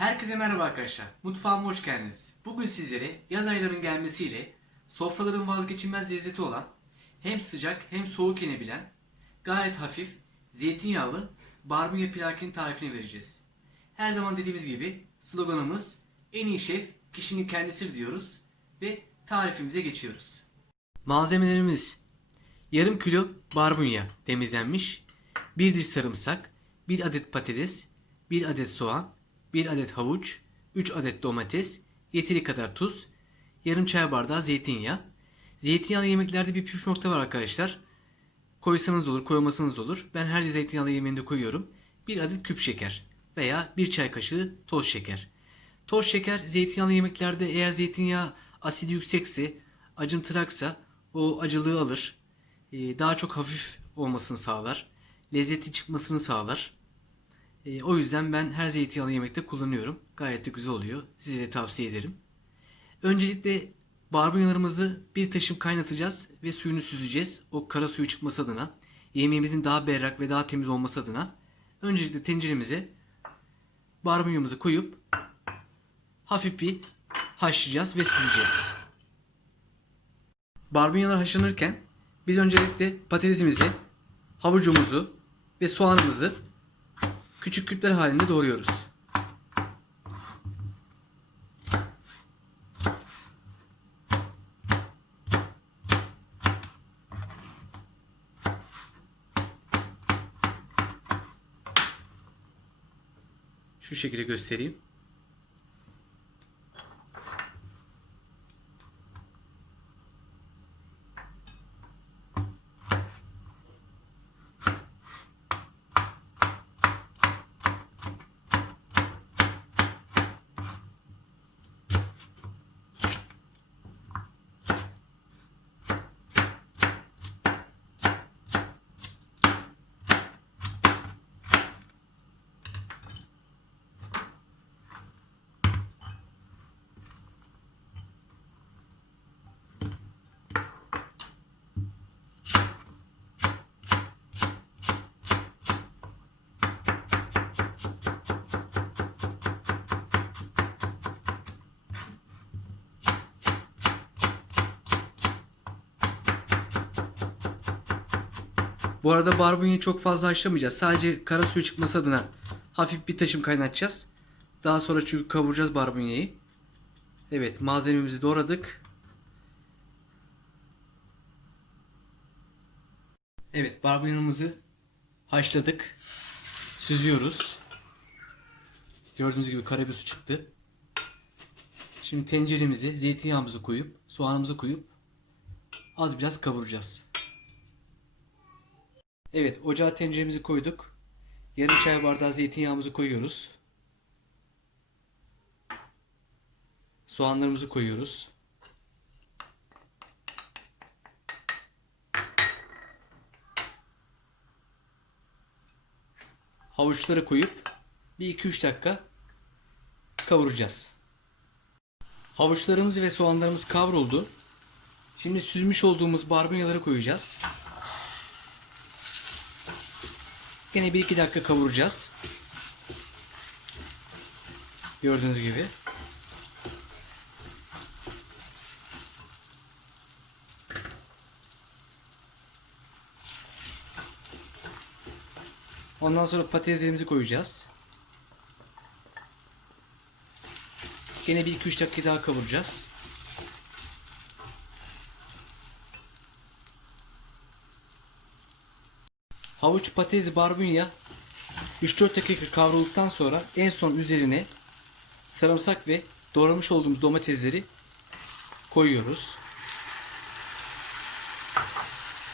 Herkese merhaba arkadaşlar. Mutfağıma hoş geldiniz. Bugün sizlere yaz aylarının gelmesiyle sofraların vazgeçilmez lezzeti olan hem sıcak hem soğuk yenebilen gayet hafif zeytinyağlı barbunya pilakin tarifini vereceğiz. Her zaman dediğimiz gibi sloganımız en iyi şef kişinin kendisidir diyoruz ve tarifimize geçiyoruz. Malzemelerimiz yarım kilo barbunya temizlenmiş, bir diş sarımsak, bir adet patates, bir adet soğan, bir adet havuç, 3 adet domates, yeteri kadar tuz, yarım çay bardağı zeytinyağı. Zeytinyağlı yemeklerde bir püf nokta var arkadaşlar. Koysanız olur, koymasanız olur. Ben her zeytinyağlı yemeğinde koyuyorum. Bir adet küp şeker veya bir çay kaşığı toz şeker. Toz şeker zeytinyağlı yemeklerde eğer zeytinyağı asidi yüksekse, acımtıraksa o acılığı alır. Ee, Daha çok hafif olmasını sağlar. Lezzeti çıkmasını sağlar. E, o yüzden ben her zeytinyağlı yemekte kullanıyorum. Gayet de güzel oluyor. Size de tavsiye ederim. Öncelikle barbunyalarımızı bir taşım kaynatacağız ve suyunu süzeceğiz. O kara suyu çıkması adına. Yemeğimizin daha berrak ve daha temiz olması adına. Öncelikle tenceremize barbunyamızı koyup hafif bir haşlayacağız ve süzeceğiz. Barbunyalar haşlanırken biz öncelikle patatesimizi, havucumuzu ve soğanımızı küçük küpler halinde doğruyoruz. Şu şekilde göstereyim. Bu arada barbunyayı çok fazla haşlamayacağız. Sadece kara suyu çıkması adına hafif bir taşım kaynatacağız. Daha sonra çünkü kavuracağız barbunyayı. Evet malzememizi doğradık. Evet barbunyamızı haşladık. Süzüyoruz. Gördüğünüz gibi kara bir su çıktı. Şimdi tenceremizi, zeytinyağımızı koyup, soğanımızı koyup az biraz kavuracağız. Evet, ocağa tenceremizi koyduk. Yarım çay bardağı zeytinyağımızı koyuyoruz. Soğanlarımızı koyuyoruz. Havuçları koyup bir 2-3 dakika kavuracağız. Havuçlarımız ve soğanlarımız kavruldu. Şimdi süzmüş olduğumuz barbunyaları koyacağız. Yine 1-2 dakika kavuracağız. Gördüğünüz gibi. Ondan sonra patateslerimizi koyacağız. Yine bir 2-3 dakika daha kavuracağız. Havuç, patates, barbunya 3-4 dakika kavrulduktan sonra en son üzerine sarımsak ve doğramış olduğumuz domatesleri koyuyoruz.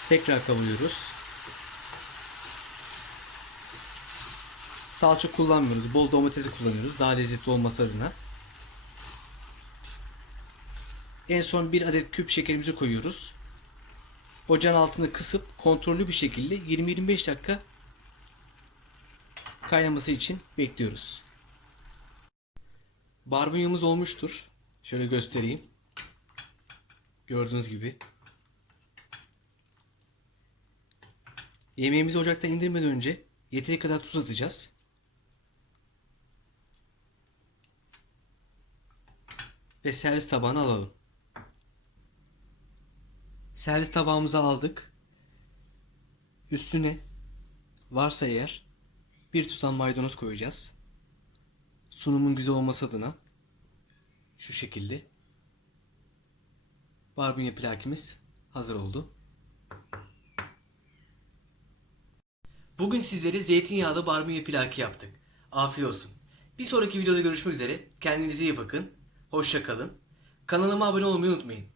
Tekrar kavuruyoruz. Salça kullanmıyoruz. Bol domatesi kullanıyoruz. Daha lezzetli olması adına. En son bir adet küp şekerimizi koyuyoruz. Ocağın altını kısıp kontrollü bir şekilde 20-25 dakika kaynaması için bekliyoruz. Barbunyamız olmuştur. Şöyle göstereyim. Gördüğünüz gibi. Yemeğimizi ocaktan indirmeden önce yeteri kadar tuz atacağız. ve servis tabağına alalım. Servis tabağımızı aldık. Üstüne varsa eğer bir tutam maydanoz koyacağız. Sunumun güzel olması adına şu şekilde barbunya plakimiz hazır oldu. Bugün sizlere zeytinyağlı barbunya plaki yaptık. Afiyet olsun. Bir sonraki videoda görüşmek üzere. Kendinize iyi bakın. Hoşça kalın. Kanalıma abone olmayı unutmayın.